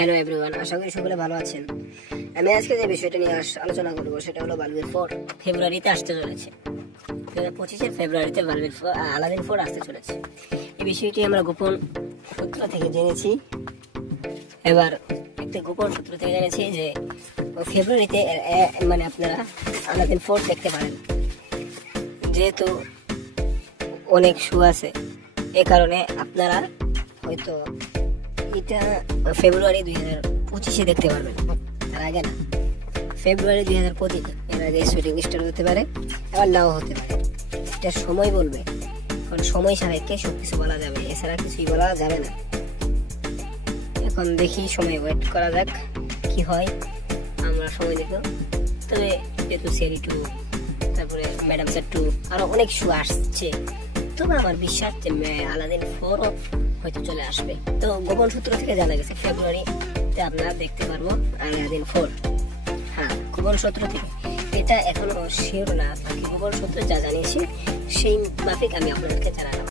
Hello everyone, আশা করি সকলে ভালো আছেন। আমি আজকে যে বিষয়টা নিয়ে আলোচনা করব সেটা হলো বালবির 4 ফেব্রুয়ারিতে আসতে চলেছে। 2025 ফেব্রুয়ারিতে বালবির আলাদিন 4 আসতে চলেছে। এই বিষয়টি আমরা গোপন সূত্র থেকে জেনেছি। এবার একটা গোপন সূত্র থেকে জেনেছি যে ফেব্রুয়ারিতে মানে আপনারা আলাদিন 4 দেখতে পারেন, যেহেতু অনেক শো আছে। এ কারণে আপনারা হয়তো এটা ফেব্রুয়ারি 2025 দেখতে পারবেন, তার আগে না। ফেব্রুয়ারি 2025 এর আগে শুটিং স্টার্ট হতে পারে, আবার নাও হতে পারে। এটা সময় বলবে, কারণ সময় সাপেক্ষে সবকিছু বলা যাবে, এছাড়া কিছুই বলা যাবে না। এখন দেখি, সময় ওয়েট করা যাক কি হয়, আমরা সময় দেখব। তবে যেহেতু সেরি 2, তারপরে ম্যাডাম স্যার 2, আরো অনেক শো আসছে, তবে আমার বিশ্বাস যে আলাদিন 4 হয়তো চলে আসবে। তো গোপন সূত্র থেকে জানা গেছে ফেব্রুয়ারিতে আপনারা দেখতে পারবো আলাদিন 4। হ্যাঁ, গোপন সূত্র থেকে, এটা এখনো শিওর না, বাকি গোপন সূত্র যা জানিয়েছি সেই মাফিক আমি আপনাদেরকে জানালাম।